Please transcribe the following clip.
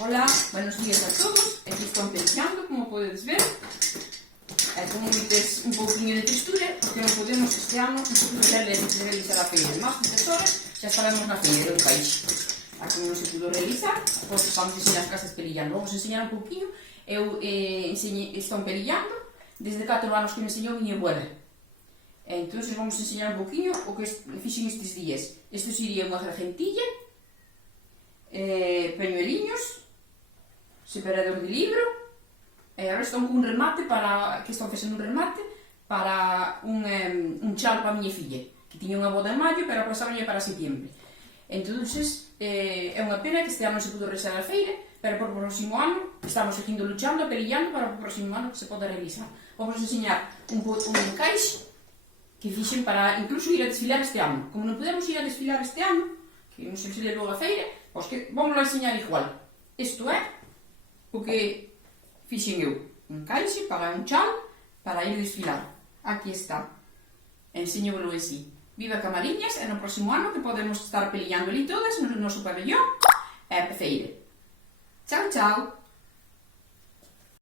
Hola, buenos días a todos. Aquí están pellizcando, como podedes ver. Con un pouquinho de textura, porque non podemos este ano realizar a feira. Más profesores, xa estaremos na feira do país. Aquí non se pudo realizar, pois vamos enseñar as casas pelillando. Vamos enseñar un pouquinho. Eu estou pelillando desde 4 anos que me enseñou miña abuela. Entón, vamos enseñar un pouquinho o que fixen estes días. Isto sería unha argentilla, pañueliños, separador de libro, e agora estão con un remate que estão facendo un remate para un chal para a miña filla, que tiña unha boda en maio, pero pasaronlle para setembro. Entón, é unha pena que este ano non se pudo realizar a feira, pero por o próximo ano estamos seguindo luchando, perillando para o próximo ano que se poda realizar. Vamos enseñar un caixe que fixen para incluso ir a desfilar este ano. Como non podemos ir a desfilar este ano, que non se levou a feira, pois que vamos a enseñar igual. Isto é o que fixen eu. Un caixe para un chal para ir desfilar. Aquí está. Enseño-velo así. Viva Camariñas, e no próximo ano que podemos estar pelillando ali todas no noso pabellón e feira. Chao, chao.